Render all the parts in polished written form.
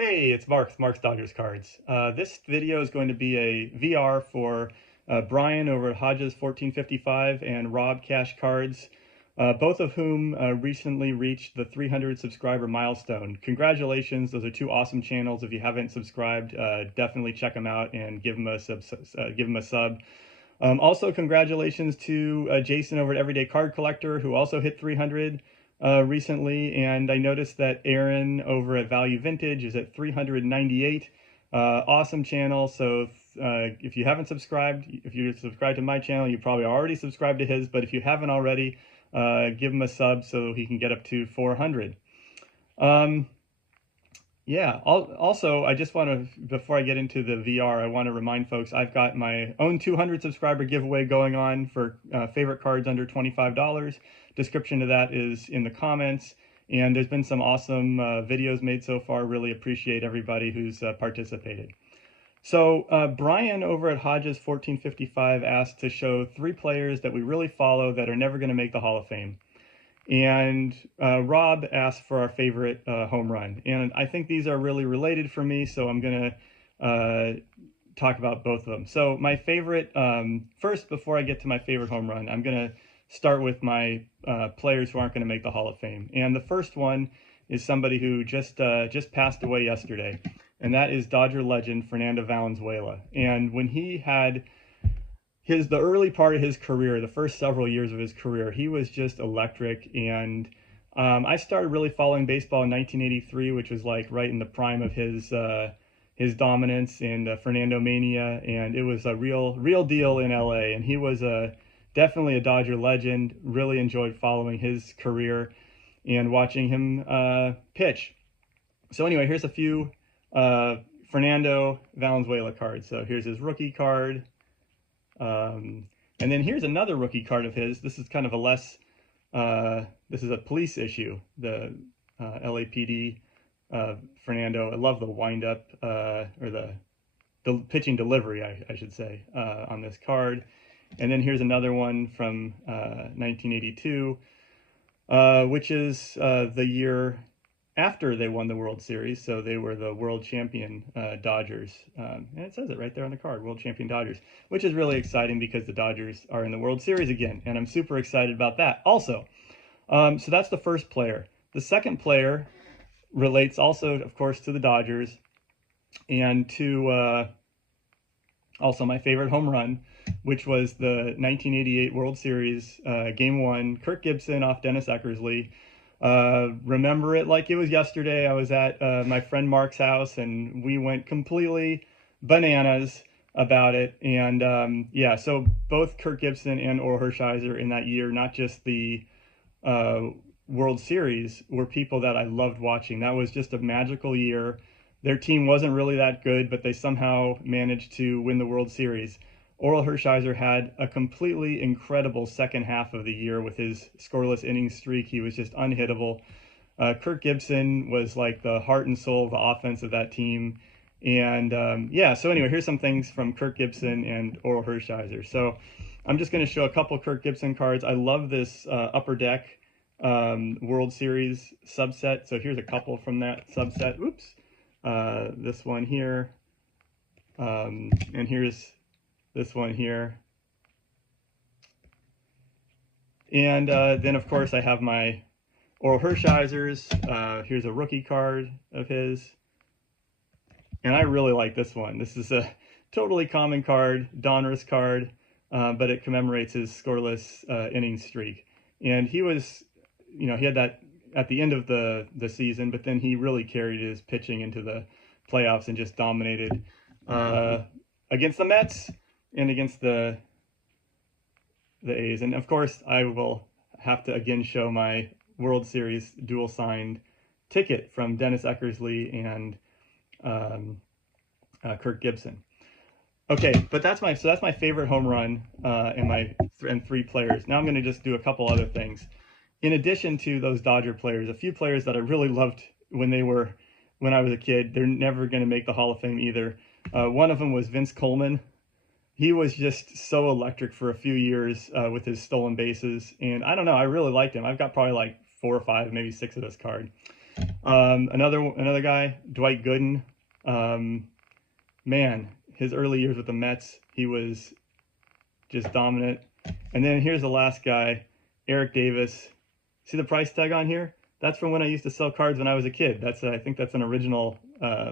Hey, it's Mark's Dodgers Cards. This video is going to be a VR for Brian over at Hodges 1455 and Rob Cash Cards, both of whom recently reached the 300 subscriber milestone. Congratulations, those are two awesome channels. If you haven't subscribed, definitely check them out and give them a sub. Also, congratulations to Jason over at Everyday Card Collector, who also hit 300 recently, and I noticed that Aaron over at Value Vintage is at 398. Awesome channel. So if you haven't subscribed, if you're subscribed to my channel, you probably already subscribed to his, but if you haven't already, give him a sub so he can get up to 400. Yeah, also, I just want to, before I get into the VR, I want to remind folks I've got my own 200 subscriber giveaway going on for favorite cards under $25. Description to that is in the comments, and there's been some awesome videos made so far. Really appreciate everybody who's participated. So Brian over at Hodges 1455 asked to show 3 players that we really follow that are never going to make the Hall of Fame. And Rob asked for our favorite home run. And I think these are really related for me, so I'm going to talk about both of them. So my favorite, first, before I get to my favorite home run, I'm going to start with my players who aren't going to make the Hall of Fame. And the first one is somebody who just passed away yesterday, and that is Dodger legend Fernando Valenzuela. And when he had the early part of his career, the first several years of his career, he was just electric. And I started really following baseball in 1983, which was like right in the prime of his dominance and Fernando mania, and it was a real deal in LA. And he was definitely a Dodger legend. Really enjoyed following his career and watching him pitch. So anyway, here's a few Fernando Valenzuela cards. So here's his rookie card. And then here's another rookie card of his. This is kind of a less, this is a police issue, the LAPD Fernando. I love the windup, or the pitching delivery, I should say, on this card. And then here's another one from 1982, which is the year after they won the World Series. So they were the world champion Dodgers. And it says it right there on the card, world champion Dodgers, which is really exciting because the Dodgers are in the World Series again. And I'm super excited about that also. So that's the first player. The second player relates also, of course, to the Dodgers and to also my favorite home run, which was the 1988 World Series, Game 1, Kirk Gibson off Dennis Eckersley. Remember it like it was yesterday. I was at my friend Mark's house, and we went completely bananas about it. And yeah, so both Kirk Gibson and Orel Hershiser in that year, not just the World Series, were people that I loved watching. That was just a magical year. Their team wasn't really that good, but they somehow managed to win the World Series. Orel Hershiser had a completely incredible second half of the year with his scoreless innings streak. He was just unhittable. Kirk Gibson was like the heart and soul of the offense of that team. And yeah, so anyway, here's some things from Kirk Gibson and Orel Hershiser. So I'm just going to show a couple Kirk Gibson cards. I love this Upper Deck World Series subset. So here's a couple from that subset. Oops. This one here. And here's this one here. And then, of course, I have my Orel Hershiser's. Here's a rookie card of his. And I really like this one. This is a totally common card, Donruss card, but it commemorates his scoreless inning streak. And he was, he had that at the end of the season, but then he really carried his pitching into the playoffs and just dominated against the Mets and against the A's. And of course, I will have to again show my World Series dual signed ticket from Dennis Eckersley and Kirk Gibson. Okay, but that's my favorite home run and 3 players. Now I'm going to just do a couple other things. In addition to those Dodger players, a few players that I really loved when I was a kid. They're never going to make the Hall of Fame either. One of them was Vince Coleman. He was just so electric for a few years with his stolen bases. And I don't know, I really liked him. I've got probably like 4 or 5, maybe 6 of this card. Another guy, Dwight Gooden. Man, his early years with the Mets, he was just dominant. And then here's the last guy, Eric Davis. See the price tag on here? That's from when I used to sell cards when I was a kid. I think that's an original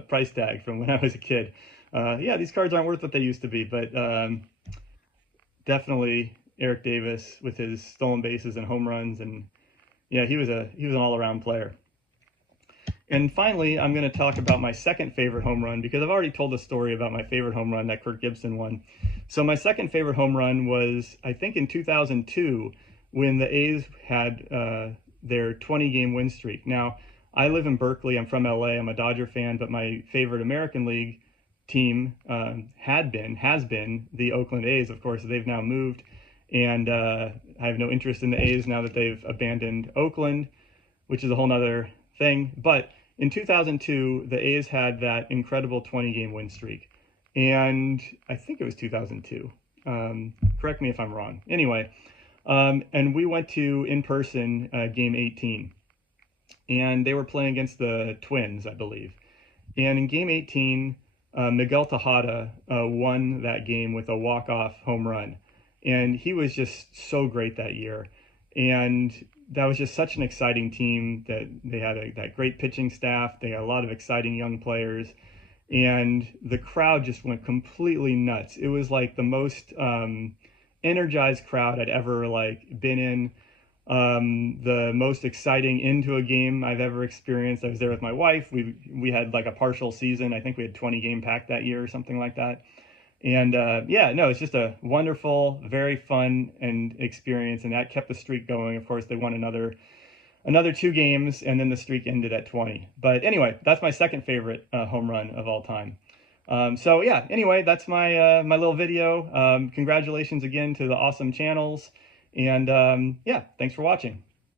price tag from when I was a kid. Yeah, these cards aren't worth what they used to be, but definitely Eric Davis with his stolen bases and home runs, and yeah, he was an all-around player. And finally, I'm going to talk about my second favorite home run, because I've already told the story about my favorite home run that Kirk Gibson won. So my second favorite home run was, I think, in 2002, when the A's had their 20-game win streak. Now, I live in Berkeley. I'm from LA. I'm a Dodger fan, but my favorite American League team has been the Oakland A's. Of course, they've now moved, and I have no interest in the A's now that they've abandoned Oakland, which is a whole nother thing. But in 2002, the A's had that incredible 20-game win streak, and I think it was 2002. Correct me if I'm wrong. Anyway, and we went to, in person, game 18, and they were playing against the Twins, I believe. And in game 18, Miguel Tejada won that game with a walk-off home run, and he was just so great that year. And that was just such an exciting team. That they had that great pitching staff. They had a lot of exciting young players, and the crowd just went completely nuts. It was like the most energized crowd I'd ever been in. The most exciting into a game I've ever experienced. I was there with my wife. We had like a partial season. I think we had 20-game pack that year or something like that. And yeah, no, it's just a wonderful, very fun experience, and that kept the streak going. Of course, they won another 2 games, and then the streak ended at 20. But anyway, that's my second favorite home run of all time. So yeah, anyway, that's my my little video. Congratulations again to the awesome channels, and yeah, thanks for watching.